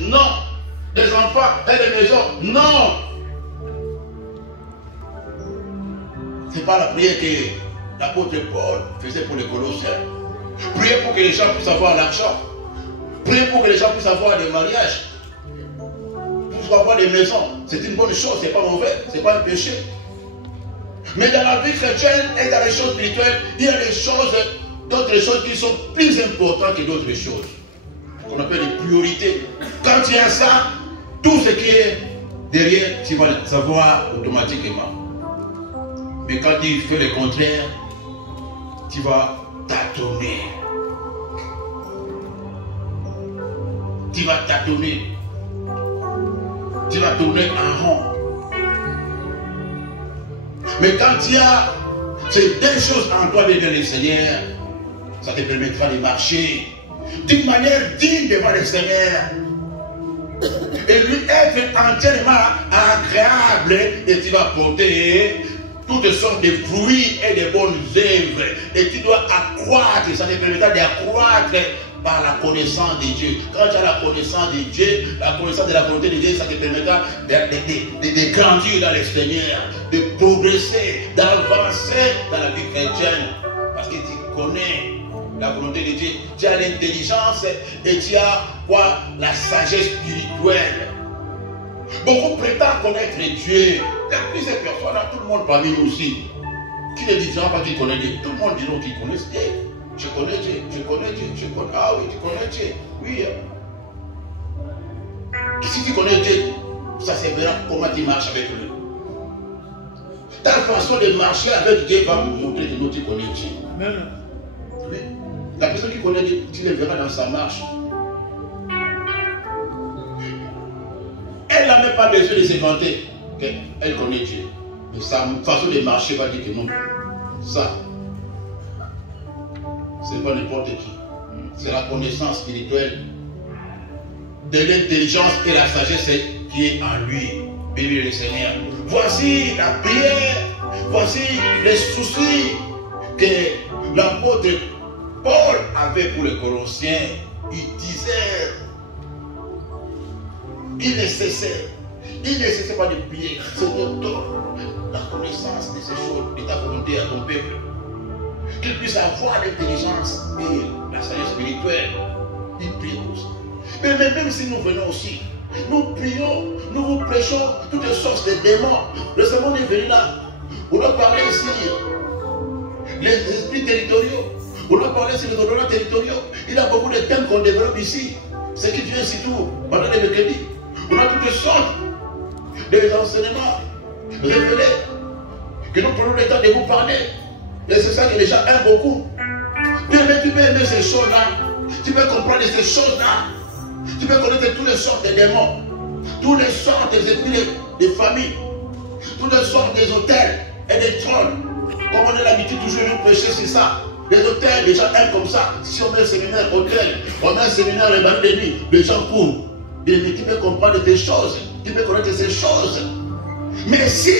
non. Des enfants et des maisons, non. Ce n'est pas la prière que l'apôtre Paul faisait pour les Colossiens. Prier pour que les gens puissent avoir l'argent. Prier pour que les gens puissent avoir des mariages. Puissent avoir des maisons. C'est une bonne chose, ce n'est pas mauvais, ce n'est pas un péché. Mais dans la vie chrétienne et dans les choses spirituelles, il y a des choses, d'autres choses qui sont plus importantes que d'autres choses. Qu'on appelle les priorités. Quand il y a ça, tout ce qui est derrière, tu vas le savoir automatiquement. Mais quand il fait le contraire, tu vas tâtonner. Tu vas tâtonner. Tu vas tourner en rond. Mais quand il y a ces deux choses en toi devant le Seigneur, ça te permettra de marcher d'une manière digne devant le Seigneur. Et lui être entièrement agréable, et tu vas porter toutes sortes de fruits et de bonnes œuvres. Et tu dois accroître, ça te permettra d'accroître par la connaissance de Dieu. Quand tu as la connaissance de Dieu, la connaissance de la volonté de Dieu, ça te permettra de grandir dans le Seigneur, de progresser, d'avancer dans la vie chrétienne. Parce que tu connais la volonté de Dieu, tu as l'intelligence et tu as quoi? La sagesse spirituelle. Beaucoup prétendent connaître Dieu. Il y a plusieurs personnes, tout le monde parmi nous aussi, qui ne disent pas qu'ils connaissent Dieu. Tout le monde dit non qu'ils connaissent Dieu. Je connais Dieu, je connais Dieu, je connais. Ah oui, tu connais Dieu. Oui. Si tu connais Dieu, ça se verra comment tu marches avec lui. Ta façon de marcher avec Dieu va me montrer que tu connais Dieu. Amen. Oui. La personne qui connaît Dieu, tu le verras dans sa marche. Elle n'a même pas besoin de se vanter qu'elle connaît Dieu. Mais sa façon de marcher va dire que non. Ça, ce n'est pas n'importe qui. C'est la connaissance spirituelle de l'intelligence et la sagesse qui est en lui. Béni le Seigneur. Voici la prière. Voici les soucis que l'apôtre Paul avait pour les Colossiens. Il disait, il ne cessait pas de prier. Seigneur, donne la connaissance de ces choses, de ta volonté à ton peuple. Qu'il puisse avoir l'intelligence et la sagesse spirituelle. Il prie pour ça. Mais même si nous venons aussi, nous prions, nous vous prêchons toutes les sortes de démons. Le Seigneur est venu là. On a parlé ici les esprits territoriaux. On a parlé sur les ordonnances territoriaux. Il y a beaucoup de thèmes qu'on développe ici. Ce qui vient surtout pendant les mercredis. On a toutes sortes d'enseignements révélés que nous prenons le temps de vous parler. Et c'est ça que les gens aiment beaucoup. Mais tu peux aimer ces choses-là. Tu peux comprendre ces choses-là. Tu peux connaître toutes les sortes de démons. Toutes les sortes des esprits de famille. Toutes les sortes des hôtels et des trônes. Comme on a l'habitude toujours de prêcher, c'est ça. Les hôtels, les gens aiment comme ça. Si on met un séminaire hôtel, on met un séminaire les balles de nuit, les gens courent. Mais tu peux comprendre des choses. Tu peux connaître ces choses. Mais si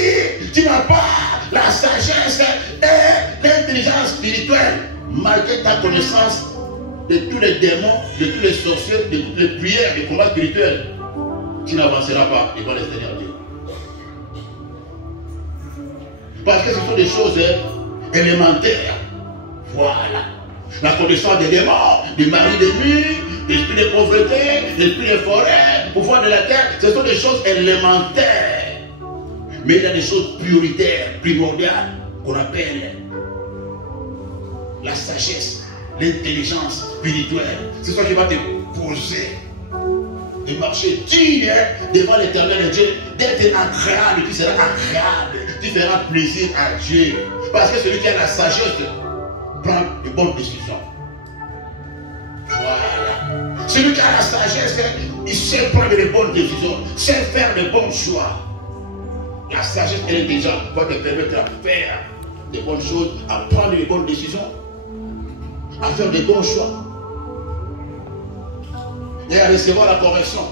tu n'as pas la sagesse et l'intelligence spirituelle, malgré ta connaissance de tous les démons, de tous les sorciers, de toutes les prières, des combats spirituels, tu n'avanceras pas devant le Seigneur Dieu. Parce que ce sont des choses élémentaires. Voilà. La connaissance des démons, des maris de nuit, l'esprit de pauvreté, l'esprit de forêt, pouvoir de la terre, ce sont des choses élémentaires. Mais il y a des choses prioritaires, primordiales, qu'on appelle la sagesse, l'intelligence spirituelle. C'est ça qui va te poser, de marcher digne devant l'éternel Dieu, d'être agréable, tu seras agréable, tu feras plaisir à Dieu. Parce que celui qui a la sagesse prend de bonnes décisions. Voilà. Celui qui a la sagesse, il sait prendre de bonnes décisions, sait faire de bons choix. La sagesse et l'intelligence vont te permettre à faire de bonnes choses, à prendre de bonnes décisions, à faire de bons choix et à recevoir la correction.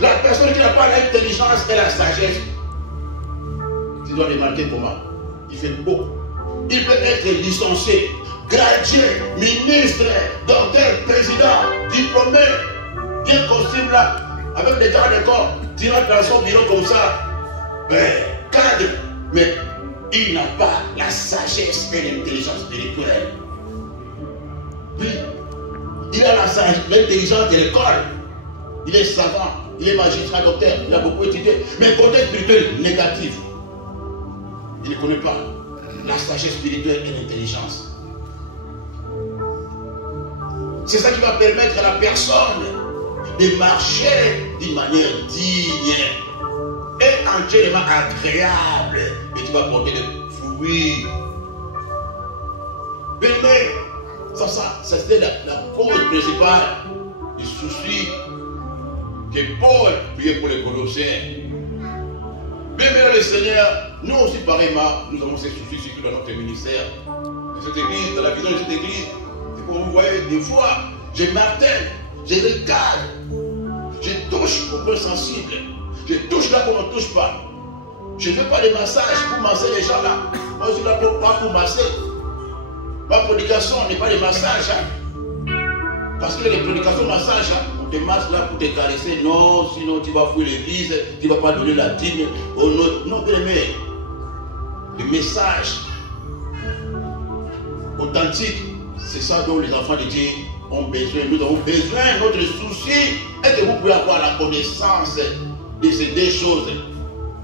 La personne qui n'a pas l'intelligence et la sagesse, tu dois remarquer comment il fait beau. Il peut être licencié, gradué, ministre, docteur, président, diplômé, bien possible avec des gardes corps, tu rentres dans son bureau comme ça, cadre, mais il n'a pas la sagesse et l'intelligence spirituelle. Oui, il a l'intelligence de l'école, il est savant, il est magistrat, docteur, il a beaucoup étudié, mais côté spirituel négatif, il ne connaît pas la sagesse spirituelle et l'intelligence. C'est ça qui va permettre à la personne de marcher d'une manière digne et entièrement agréable. Et tu vas porter des fruits. Mais ça c'était la cause principale du souci que Paul priait pour les Colossiens. Bien, le Seigneur, nous aussi pareillement, nous avons ces soucis surtout dans notre ministère. De cette église, dans la vision de cette église, c'est pour vous voyez, des fois, je martèle, je regarde, je touche pour être sensible, je touche là où on ne touche pas. Je ne fais pas de massage pour masser les gens là. Moi, je suis là pas pour masser. Ma prédication n'est pas de massage. Hein. Parce que les prédications massage, hein, on te masse là pour te caresser. Non, sinon tu vas fouiller l'église, tu ne vas pas donner la dîme. Oh, non, bien aimé. Le message authentique, c'est ça dont les enfants de Dieu ont besoin. Nous avons besoin. Notre souci est que vous pouvez avoir la connaissance de ces deux choses,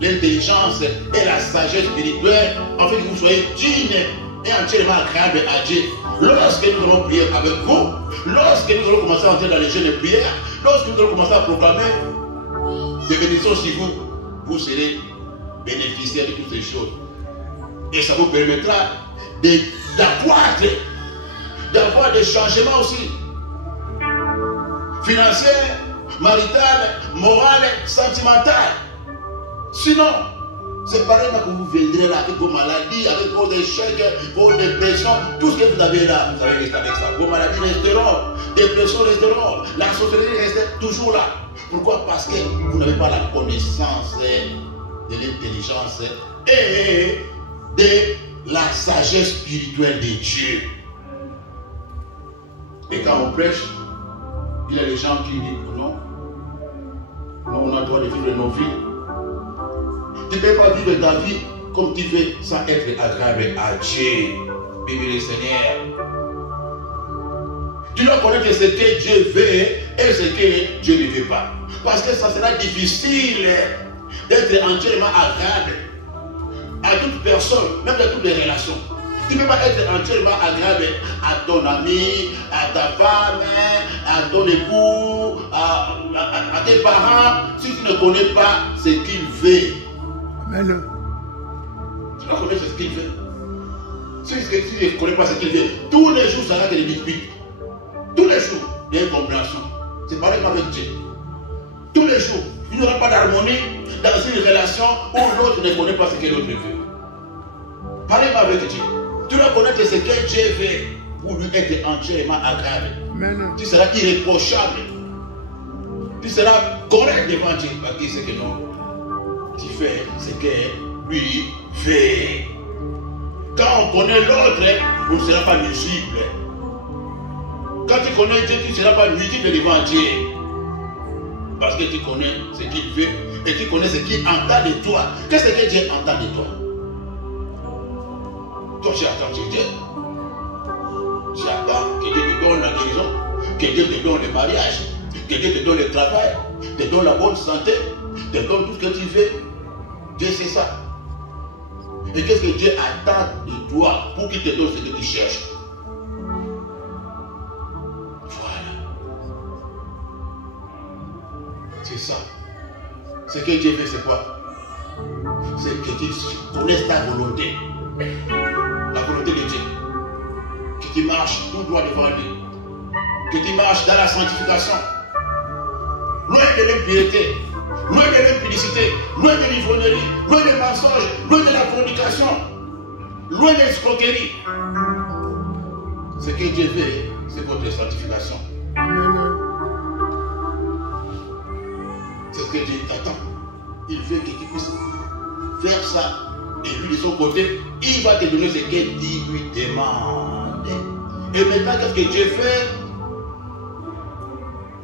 l'intelligence et la sagesse spirituelle, afin que vous soyez dignes et entièrement agréables à Dieu. Lorsque nous allons prier avec vous, lorsque nous allons commencer à entrer dans les jeûnes de prière, lorsque nous allons commencer à proclamer des bénédictions sur vous, vous serez bénéficiaires de toutes ces choses. Et ça vous permettra d'accroître, d'avoir des changements aussi, financiers, marital, moral, sentimental. Sinon, c'est pareil que vous viendrez là avec vos maladies, avec vos échecs, vos dépressions, tout ce que vous avez là, vous allez rester avec ça. Vos maladies resteront, dépressions resteront, la sorcellerie reste toujours là. Pourquoi? Parce que vous n'avez pas la connaissance de l'intelligence et de la sagesse spirituelle de Dieu. Et quand on prêche, il y a des gens qui disent non, on a le droit de vivre nos vies. Tu ne peux pas vivre ta vie comme tu veux sans être agréable à Dieu. Vive le Seigneur. Tu dois connaître ce que Dieu veut et ce que Dieu ne veut pas. Parce que ça sera difficile d'être entièrement agréable à toute personne, même dans toutes les relations. Tu ne peux pas être entièrement agréable à ton ami, à ta femme, à ton époux, à tes parents, si tu ne connais pas ce qu'il veut. Amen. Tu dois connaître ce qu'il veut. Si tu ne connais pas ce qu'il veut, tous les jours, ça va être des disputes. Tous les jours, il y a une compréhension. C'est pareil avec Dieu. Tous les jours, il n'y aura pas d'harmonie dans une relation où l'autre ne connaît pas ce que l'autre veut. Pareil avec Dieu. Tu dois connaître ce que Dieu veut pour lui être entièrement agréable. Amen. Tu seras irréprochable. Tu seras correct devant Dieu parce qu'il sait que non. Tu fais ce que lui fait. Quand on connaît l'autre, on ne sera pas nuisible. Quand tu connais Dieu, tu ne seras pas nuisible devant Dieu. Parce que tu connais ce qu'il veut et tu connais ce qu'il entend de toi. Qu'est-ce que Dieu entend de toi? Toi, tu attends sur Dieu. Tu attends que Dieu te donne la guérison, que Dieu te donne le mariage, que Dieu te donne le travail, te donne la bonne santé, te donne tout ce que tu veux. Dieu sait ça. Et qu'est-ce que Dieu attend de toi pour qu'il te donne ce que tu cherches? Voilà. C'est ça. Ce que Dieu veut, c'est quoi? C'est que tu connaisses ta volonté. La volonté de Dieu. Que tu marches tout droit devant lui. Que tu marches dans la sanctification. Loin de l'impureté. Loin de l'impudicité, loin de l'ivrognerie, loin des mensonges, loin de la fornication, loin de l'escroquerie. Ce que Dieu veut, c'est votre sanctification. C'est ce que Dieu t'attend. Il veut que tu puisses faire ça. Et lui, de son côté, il va te donner ce que tu lui demandes. Et maintenant, qu'est-ce que Dieu fait?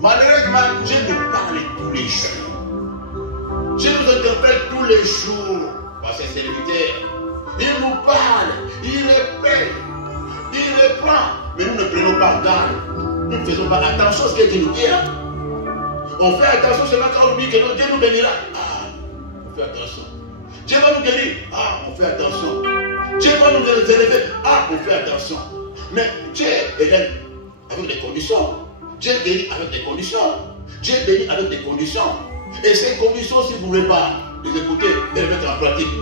Malheureusement, Dieu nous parle tous les chemin. Dieu nous interpelle tous les jours par ses serviteurs. Il nous parle, il répète, il reprend. Mais nous ne prenons pas garde. Nous ne faisons pas attention à ce que Dieu nous dit. On fait attention seulement quand on oublie que Dieu nous bénira. Ah, on fait attention. Dieu va nous guérir. Ah, on fait attention. Dieu va nous élever. Ah, on fait attention. Mais Dieu élève avec des conditions. Dieu guérit avec des conditions. Dieu bénit avec des conditions. Et ces conditions, si vous ne voulez pas les écouter et les mettre en pratique,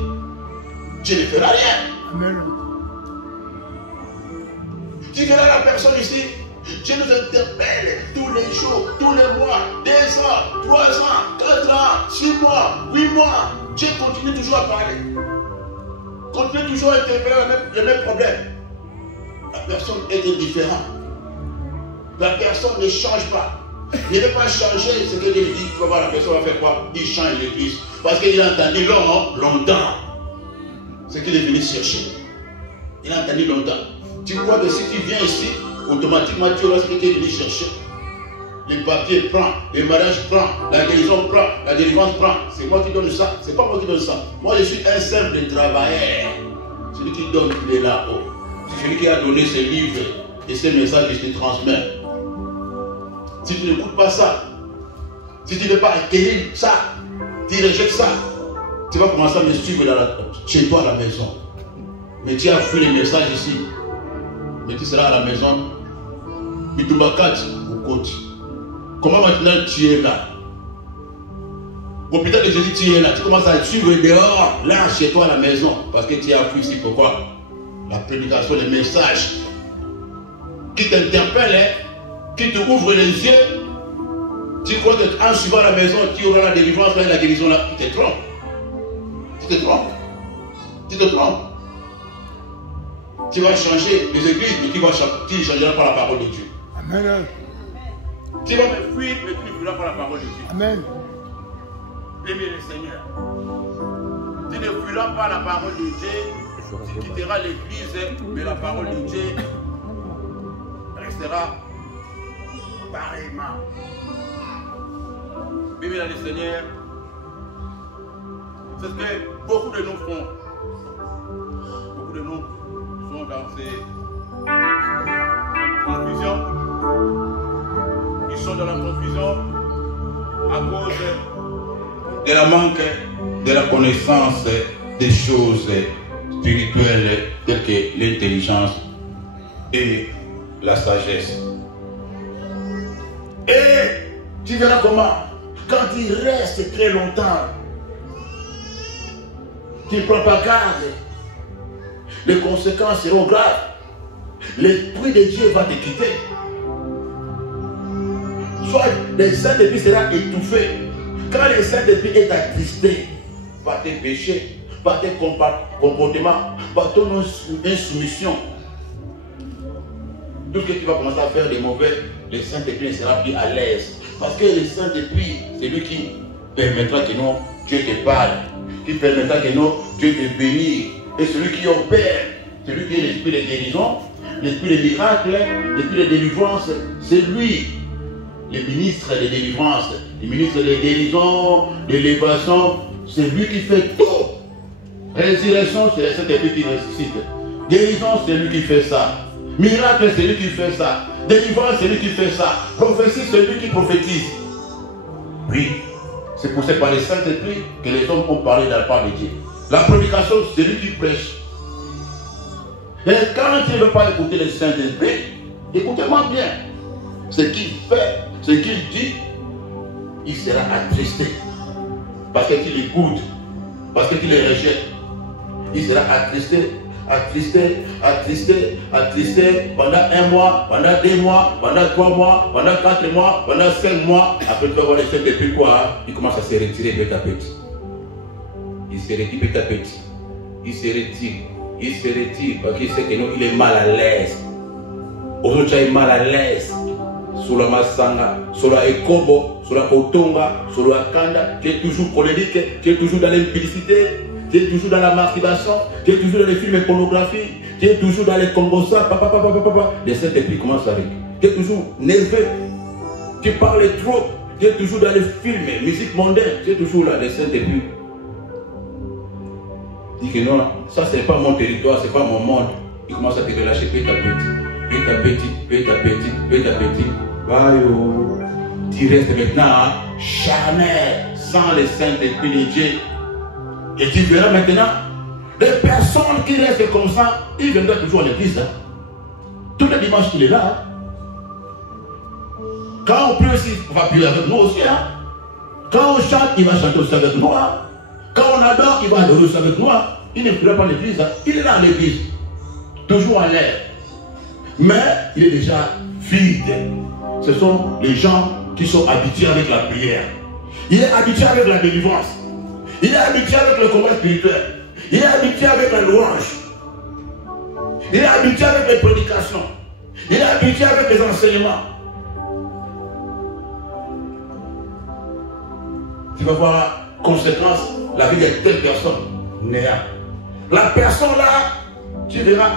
Dieu ne fera rien. Amen. Tu verras la personne ici. Dieu nous interpelle tous les jours, tous les mois, 2 ans, 3 ans, 4 ans, 6 mois, 8 mois. Dieu continue toujours à parler. Continue toujours à interpeller les mêmes problèmes. La personne est indifférente. La personne ne change pas. Il ne veut pas changer ce que Dieu dit. Tu vas voir, la personne va faire quoi? Il change l'église. Parce qu'il a entendu longtemps ce qu'il est venu chercher. Il a entendu longtemps. Tu crois que si tu viens ici, automatiquement tu auras ce que tu es venu chercher. Le papier prend, le mariage prend, la guérison prend, la délivrance prend. C'est moi qui donne ça, c'est pas moi qui donne ça. Moi je suis un simple travailleur. Celui qui donne, il est là-haut. C'est celui qui a donné ce livre et ce message que je te transmets. Si tu n'écoutes pas ça, si tu ne veux pas acquérir ça, tu rejettes ça, tu vas commencer à me suivre chez toi à la maison. Mais tu as fait le message ici. Mais tu seras à la maison. Comment maintenant tu es là? Au hôpital de Jésus, tu es là. Tu commences à suivre dehors, là, chez toi à la maison. Parce que tu as appris ici pourquoi? La prédication, le message qui t'interpelle, qui te ouvre les yeux. Tu crois qu'en suivant la maison, tu auras la délivrance et la guérison là. Tu te trompes. Tu te trompes. Tu te trompes. Tu vas changer les églises, mais tu ne changeras pas la parole de Dieu. Amen. Tu vas me fuir, mais tu ne fuiras pas la parole de Dieu. Amen. Bien-aimé Seigneur, tu ne fuiras pas la parole de Dieu, tu quitteras l'église, mais la parole de Dieu restera pareillement. Bien-aimé Seigneur, c'est ce que beaucoup de nous font. Beaucoup de nous sont dans ces confusions. Ils sont dans la confusion à cause de la manque de la connaissance des choses spirituelles telles que l'intelligence et la sagesse. Et tu verras comment, quand il reste très longtemps, tu ne prends pas garde, les conséquences seront graves. L'Esprit de Dieu va te quitter. Soit le Saint-Esprit sera étouffé. Quand le Saint-Esprit est attristé par tes péchés, par tes comportements, par ton insoumission, tout ce que tu vas commencer à faire de mauvais, le Saint-Esprit ne sera plus à l'aise. Parce que le Saint-Esprit, c'est lui qui permettra que non, Dieu te parle, qui permettra que non, Dieu te bénisse. Et celui qui opère, celui qui est l'esprit de guérison, l'esprit de miracle, l'esprit de délivrance, c'est lui, le ministre de délivrance, le ministre de guérison, d'élévation, c'est lui qui fait tout. Résurrection, c'est le Saint-Esprit qui ressuscite. Guérison, c'est lui qui fait ça. Miracle, c'est lui qui fait ça. Délivrance, c'est lui qui fait ça. Prophétie, c'est lui qui prophétise. Oui, c'est pour ça par le Saint-Esprit que les hommes ont parlé de la part de Dieu. La prédication, c'est lui qui prêche. Et quand tu ne veux pas écouter le Saint-Esprit, écoutez-moi bien. Ce qu'il fait, ce qu'il dit, il sera attristé. Parce que tu l'écoutes, parce que tu le rejettes. Il sera attristé, attristé, attristé, attristé pendant 1 mois, pendant 2 mois, pendant 3 mois, pendant 4 mois, pendant 5 mois. Après, tu vas voir le Saint-Esprit quoi, il commence à se retirer petit à petit. Il se retire petit à petit. Il se retire. Il se retire parce qu'il sait que non, il est mal à l'aise. Aujourd'hui, il est mal à l'aise. Sur la Massanga, sur la Ekobo, sur la Otonga, sur la Kanda, tu es toujours colérique, tu es toujours dans l'impudicité, tu es toujours dans la masturbation, tu es toujours dans les films pornographiques, tu es toujours dans les combossas, papa. Le Saint-Esprit commence à rire. Tu es toujours nerveux, tu parles trop, Tu es toujours dans les films, musique mondaine, tu es toujours là, les saints depuis. Dis que non, ça c'est pas mon territoire, c'est pas mon monde. Il commence à te relâcher petit à petit. Tu restes maintenant charnel, sans les saints depuis Dieu. Et tu verras maintenant, les personnes qui restent comme ça, ils viendront toujours à l'église. Hein. Tous les dimanches qu'il est là. Hein. Quand on prie aussi, on va prier avec nous aussi. Hein. Quand on chante, il va chanter aussi avec nous. Hein. Quand on adore, il va adorer aussi avec nous. Hein. Il ne prie pas l'église. Hein. Il est là à l'église. Toujours en l'air. Mais il est déjà vide. Ce sont les gens qui sont habitués avec la prière. Il est habitué avec la délivrance. Il est habitué avec le combat spirituel. Il est habitué avec la louange. Il est habitué avec les prédications. Il est habitué avec les enseignements. Tu vas voir conséquence, la vie de telle personne. Néant. La personne là, tu verras,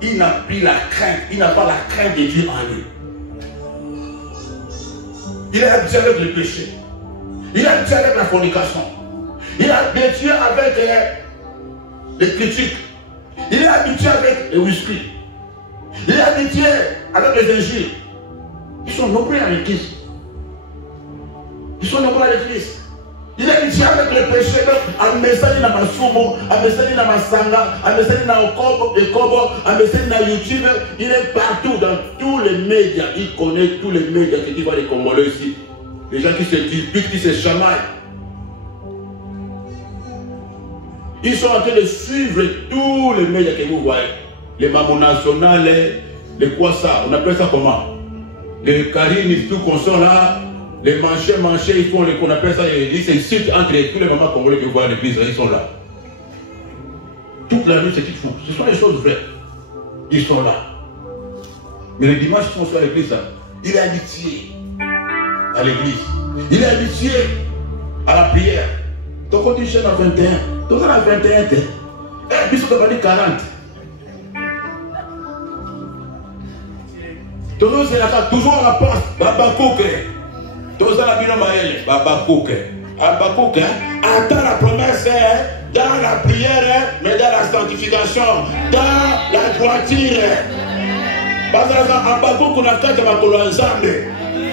il n'a plus la crainte. Il n'a pas la crainte de Dieu en lui. Il est habitué avec le péché. Il est habitué avec la fornication. Il est habitué avec les critiques. Il est habitué avec les whisky. Il est habitué avec les injures. Ils sont nombreux à l'église. Ils sont nombreux à l'église. Il est habitué avec le péché. À Messali na Masumo, à Messali na Masanga, à Messali na Okobo, à Messali na YouTube. Il est partout dans tous les médias. Il connaît tous les médias qui vont les Congolais ici. Les gens qui se disputent, qui se chamaillent. Ils sont en train de suivre tous les médias que vous voyez. Les mamans nationales, les quoi ça, on appelle ça comment? Les Karines, tout qu'on sort là. Les manchés, ils font qu'on appelle ça, ils s'insultent entre tous les mamans congolais que vous voyez à l'église, ils sont là. Toute la nuit, c'est qu'ils font. Ce sont les choses vraies. Ils sont là. Mais les dimanches, ils sont sur l'église, il est habitué à l'église. Il est habitué à la prière. Donc on dit jeune à 21. Donc on a 21. Et puis on va dire 40. Toujours c'est la carte, toujours à la porte. Babakouk. Toujours à la bino maël. Babakouk. Babakouk. Attends la promesse dans la prière, mais dans la sanctification, dans la droiture. Parce que Babakouk on a fait de ma colonne.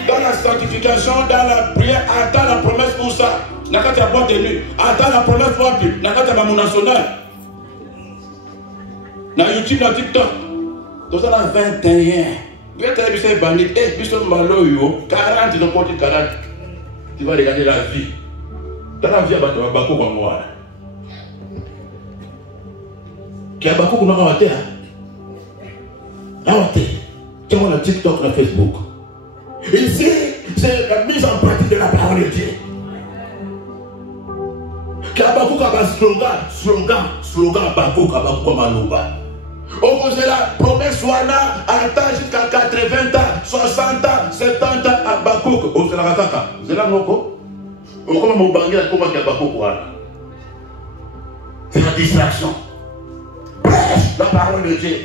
Dans la sanctification, dans la prière, attends la promesse pour ça. Nakati ya boîte de nuit. Attends la promesse pour ça. Nakati ya mon national. Na YouTube, na TikTok. Tout ça dans 21. Vous êtes un bandit. Et puis son malo yo. 40, ils ont porté 40. Tu vas regarder la vie. Dans la vie, il y a beaucoup comme moi. Il y a beaucoup comme moi. Tu vois le TikTok, le Facebook. Ici, c'est la mise en pratique de la parole de Dieu. Kabakou kaba slogan Bakou Kabakou Malouba. On vous la promesse wana attend jusqu'à 80 ans, 60 ans, 70 ans à Bakou. On se la rataka. Vous la moko. On commence à banguer à comment Kabakou wana. C'est la distraction. Prêche la parole de Dieu.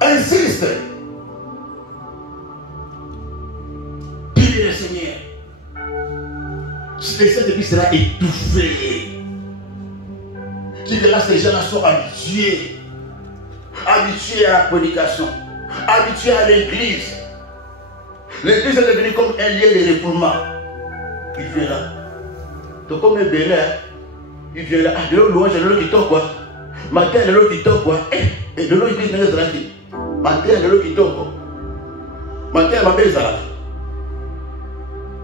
Insiste. Le Seigneur. Le Saint-Esprit sera étouffé. Tu verras ces gens-là sont habitués. Habitués à la prédication. Habitués à l'église. L'église est devenue comme un lieu de refoulement. Il vient là. Donc comme un bébé, il vient là. Ah, de l'eau louange, de l'eau qui toque quoi. Matin, de l'eau qui toque quoi. Et de l'eau qui vient de rentrer. Matin, de l'eau qui toque quoi. Matin, ma belle là.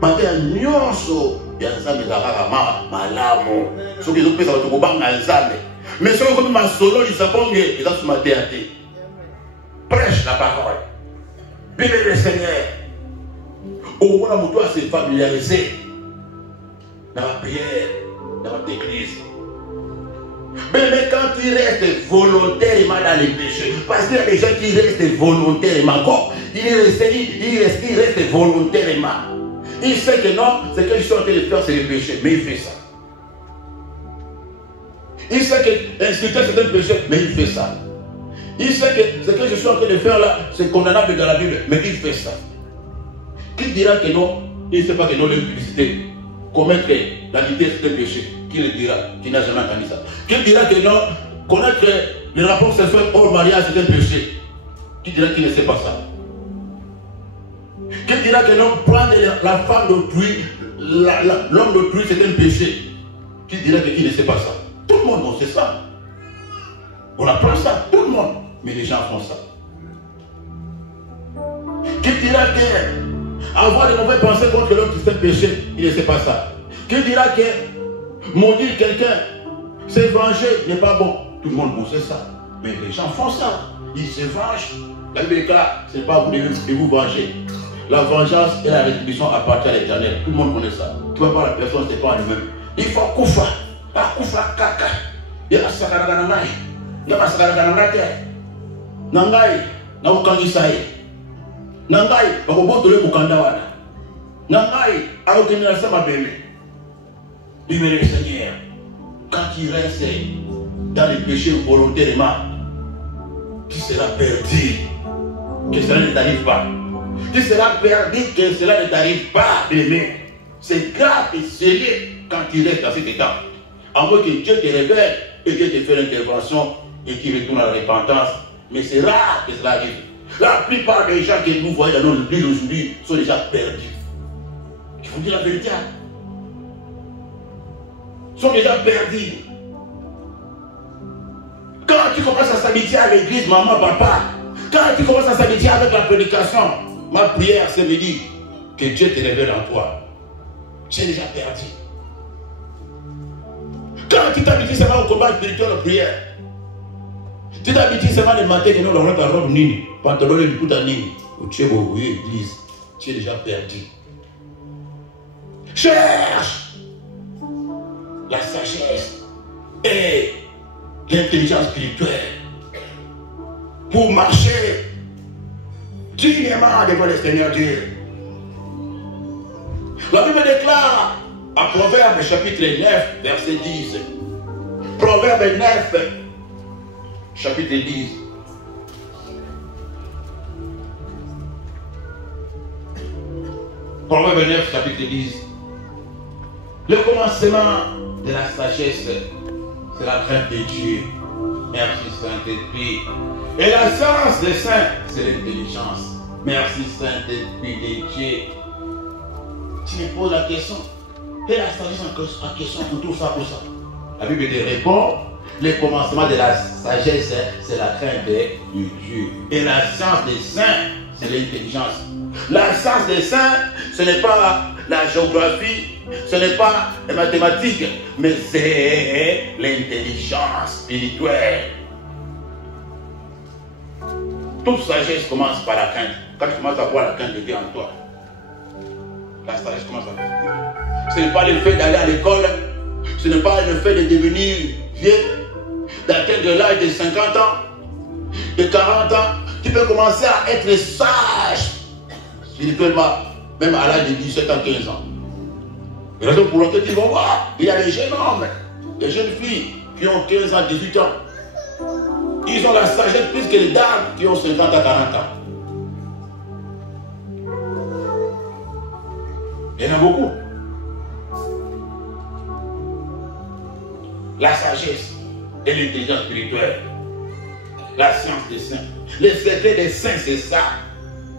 Matin nyonso ya nzambe kaka malamu soki ezopesa bato kobanga nzambe mais soki okomi masolo lisabonge eza sous matin te. Prêche la parole, vive le Seigneur. Okomona moto ase familiariser dans la prière, dans votre église. Mais quand il reste volontairement dans les péchés, parce qu'il y a des gens qui restent volontairement, il reste volontairement. Il sait que non, ce qu'ils sont en train de faire, c'est le péché, mais il fait ça. Il sait que insulter c'est un péché, mais il fait ça. Il sait que ce que je suis en train de faire là, c'est condamnable dans la Bible, mais il fait ça. Qui dira que non, il ne sait pas que dans l'impudicité, commettre l'adultère c'est un péché. Qui le dira? Qui n'a jamais entendu ça? Qui dira que non, connaître les rapports sexuels hors mariage c'est un péché? Qui dira qu'il ne sait pas ça? Qui dira que non, prendre la femme d'autrui, l'homme d'autrui c'est un péché? Qui dira qu'il ne sait pas ça? Tout le monde sait ça. On apprend ça, tout le monde. Mais les gens font ça. Qui dira que avoir de mauvaises pensées contre l'homme c'est un péché? Il ne sait pas ça. Qui dira que maudire quelqu'un, se venger n'est pas bon? Tout le monde sait ça. Mais les gens font ça. Ils se vengent. La Bible déclare, ce n'est pas vous de vous venger. La vengeance et la rétribution appartiennent à l'Éternel. Tout le monde connaît ça. Tu vas voir la personne, ce n'est pas elle-même. Il faut koufa. Koufa kaka. Il y a sakaraganangai. Il y a sakaraganangai. Nangai. Naukangisaï. Nangai. Bakobotole mukandawana. Nangai. Aokena sama bébé. Libérez le Seigneur. Quand il reste dans les péchés volontairement, tu seras perdu. Que cela ne t'arrive pas. Tu seras perdu, que cela ne t'arrive pas, aimé. C'est grave et sérieux quand tu restes dans cet état. À moins que Dieu te révèle et Dieu te fait l'intervention et qu'il retourne à la repentance. Mais c'est rare que cela arrive. La plupart des gens que nous voyons dans nos églises aujourd'hui sont déjà perdus. Il faut dire la vérité. Sont déjà perdus. Quand tu commences à s'habituer à l'église, maman, papa, quand tu commences à s'habituer avec la prédication, ma prière ce midi, que Dieu te révèle en toi. Tu es déjà perdu. Quand tu t'habitues seulement au combat spirituel de prière, tu t'habitues seulement le matin que nous avons ta robe nini, pantalon et tout à nini, tu es au église, tu es déjà perdu. Cherche la sagesse et l'intelligence spirituelle pour marcher dignement devant le Seigneur Dieu. La Bible déclare à Proverbe chapitre 9 verset 10. Proverbe 9 chapitre 10. Proverbe 9 chapitre 10. Le commencement de la sagesse, c'est la crainte de Dieu. Merci Saint-Esprit. Et la science des saints, c'est l'intelligence. Merci Saint-Esprit de Dieu. Tu me poses la question. Et la sagesse en question, on trouve ça pour ça. La Bible te répond. Le commencement de la sagesse, c'est la crainte de Dieu. Et la science des saints, c'est l'intelligence. La science des saints, ce n'est pas la géographie, ce n'est pas les mathématiques, mais c'est l'intelligence spirituelle. Toute sagesse commence par la crainte. Quand tu commences à voir la crainte de Dieu en toi, la sagesse commence à venir. Ce n'est pas le fait d'aller à l'école, ce n'est pas le fait de devenir vieux, d'atteindre l'âge de 50 ans, de 40 ans. Tu peux commencer à être sage spirituellement, même à l'âge de 17 ans, 15 ans. La raison pour laquelle tu vas voir, il y a des jeunes hommes, des jeunes filles qui ont 15 ans, 18 ans. Ils ont la sagesse plus que les dames qui ont 50 à 40 ans. Il y en a beaucoup. La sagesse et l'intelligence spirituelle. La science des saints. Le secret des saints, c'est ça.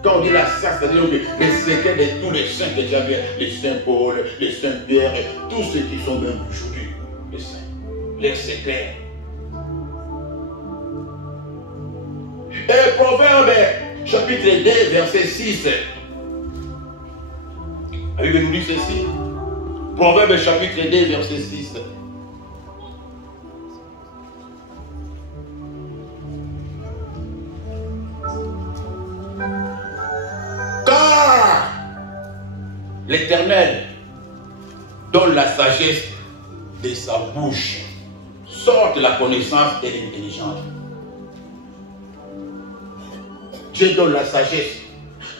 Quand on dit la science, c'est-à-dire que les secrets de tous les saints que tu as vu, les saints Paul, les saints Pierre, tous ceux qui sont même aujourd'hui, les saints, les secrets. Et Proverbe chapitre 2, verset 6. Avez-vous nous dit ceci? Proverbe chapitre 2, verset 6. Car l'Éternel donne la sagesse de sa bouche, sort de la connaissance et l'intelligence. Dieu donne la sagesse.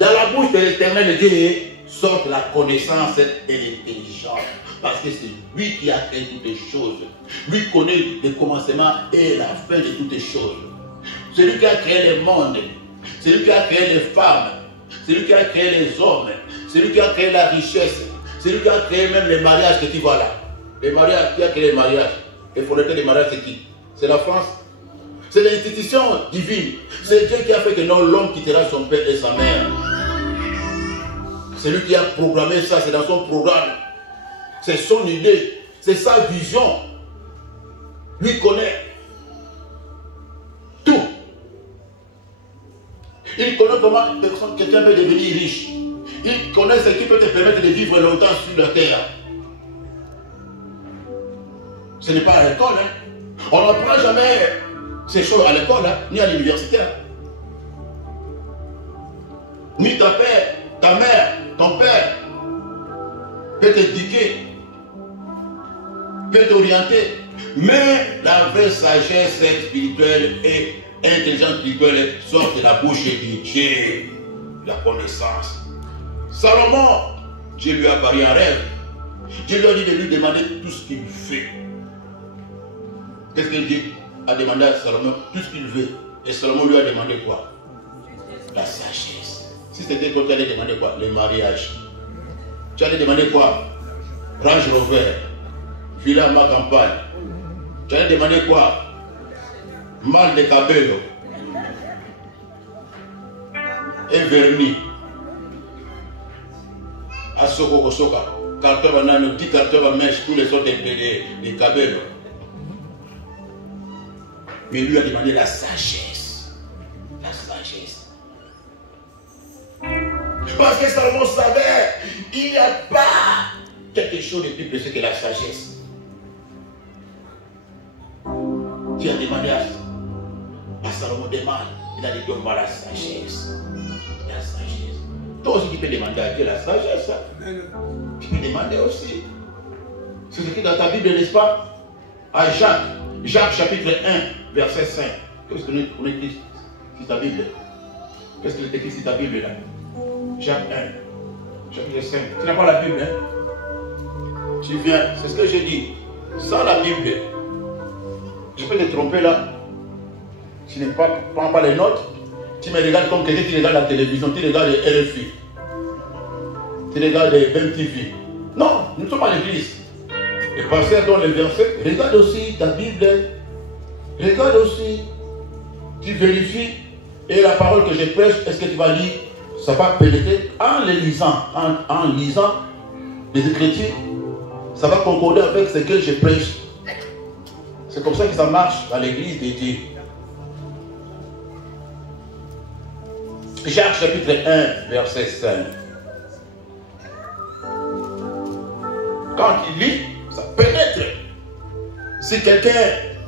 Dans la bouche de l'Éternel Dieu sort la connaissance et l'intelligence. Parce que c'est lui qui a créé toutes les choses. Lui connaît le commencement et la fin de toutes les choses. C'est lui qui a créé le monde. C'est lui qui a créé les femmes. C'est lui qui a créé les hommes. C'est lui qui a créé la richesse. C'est lui qui a créé même les mariages que tu vois là. Les mariages, qui a créé les mariages? Les fondateurs des mariages, c'est qui? C'est la France. C'est l'institution divine. C'est Dieu qui a fait que non, l'homme quittera son père et sa mère. C'est lui qui a programmé ça, c'est dans son programme. C'est son idée, c'est sa vision. Lui connaît tout. Il connaît comment quelqu'un peut devenir riche. Il connaît ce qui peut te permettre de vivre longtemps sur la terre. Ce n'est pas à l'école. Hein. On n'apprend jamais ces choses à l'école, hein, ni à l'université. Hein. Ni ta mère, ton père peut t'éduquer, peut t'orienter. Mais la vraie sagesse spirituelle et intelligence spirituelle sort de la bouche de Dieu, la connaissance. Salomon, Dieu lui a apparu en rêve. Dieu lui a dit de lui demander tout ce qu'il fait. Qu'est-ce que Dieu a demandé à Salomon? Tout ce qu'il veut. Et Salomon lui a demandé quoi? La sagesse. Si c'était toi, tu allais demander quoi? Le mariage. Tu allais demander quoi? Range Rover, villa ma campagne. Tu allais demander quoi? Mal de cabello. Et vernis. À Soko Kosoka. Carton banane, 10 cartons à mèche, tous les sortes de cabello. Mais lui a demandé la sagesse. La sagesse. Parce que Salomon savait, il n'y a pas quelque chose de plus précieux que la sagesse. Tu as demandé à Salomon, demande. Il a dit, donne-moi la sagesse. La sagesse. Toi aussi, tu peux demander à Dieu la sagesse. Hein? Tu peux demander aussi. C'est ce qui est dans ta Bible, n'est-ce pas? À Jacques chapitre 1, verset 5. Qu'est-ce qu'on écrit sur ta Bible? Qu'est-ce qu'il est écrit sur ta Bible là? Jacques 1, chapitre 5. Tu n'as pas la Bible, hein? Tu viens, c'est ce que j'ai dit. Sans la Bible, je peux te tromper là. Tu ne prends pas les notes. Tu me regardes comme quelqu'un qui regarde la télévision. Tu regardes les RFI. Tu regardes les MTV. Non, nous sommes à l'église. Et passer dans les versets. Regarde aussi ta Bible. Regarde aussi. Tu vérifies. Et la parole que je prêche, est-ce que tu vas lire? Ça va pénétrer en les lisant. En lisant les Écritures. Ça va concorder avec ce que je prêche. C'est comme ça que ça marche dans l'église de Dieu. Jacques chapitre 1, verset 5. Quand il lit, ça pénètre. Si quelqu'un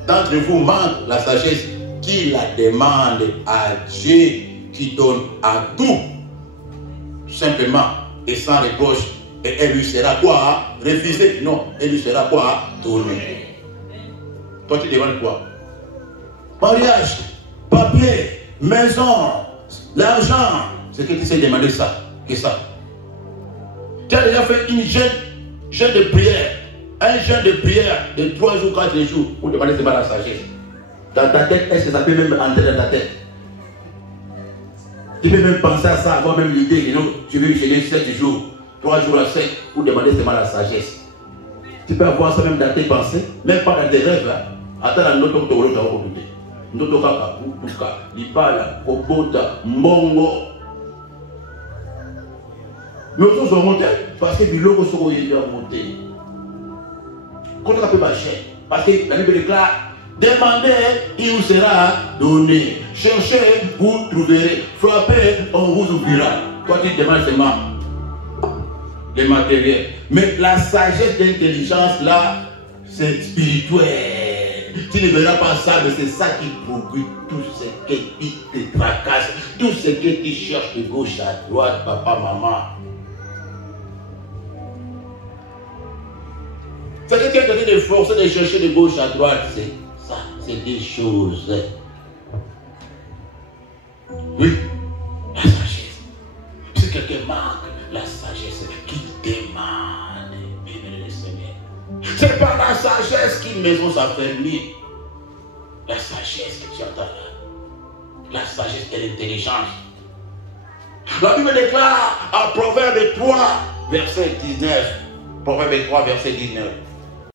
d'entre vous manque la sagesse, qu'il la demande à Dieu qui donne à tout, simplement et sans reproche, et elle lui sera quoi? Refusée? Non, elle lui sera quoi? Donnée. Toi, tu demandes quoi? Mariage, papier, maison, l'argent. C'est que tu sais demander ça, que ça. Tu as déjà fait une jeûne de prière, un jeûne de prière de 3 jours, 4 jours, pour demander c'est pas la sagesse. Dans ta tête, est-ce que ça peut même entrer dans ta tête? Tu peux même penser à ça, avoir même l'idée que non, tu veux jeûner 7 jours, 3 jours à 7, pour demander c'est pas la sagesse. Tu peux avoir ça même dans tes pensées, même pas dans tes rêves. Hein? Attends, notre tour, tu vas recouper. Notre kaka, Buka, Lipala, Kobota, Mongo. Mais autres sont montés parce que le logo sont montés. Quand on peut marcher, parce que la Bible déclare, demandez, il vous sera donné. Cherchez, vous trouverez. Frappez, on vous ouvrira. Toi, tu demandes seulement les matériels. Mais la sagesse d'intelligence, là, c'est spirituel. Tu ne verras pas ça, mais c'est ça qui produit tout ce qui te tracasse, tout ce que tu cherches de gauche à droite, papa, maman. Ce que tu es en train de forcer de chercher de gauche à droite, c'est ça, c'est des choses. Oui, la sagesse. Si quelqu'un manque la sagesse, qui demande, bien le Seigneur. C'est pas la sagesse qu'une maison s'affermit. La sagesse que tu entends là. La sagesse et l'intelligence. La Bible déclare en Proverbe 3, verset 19. Proverbe 3, verset 19.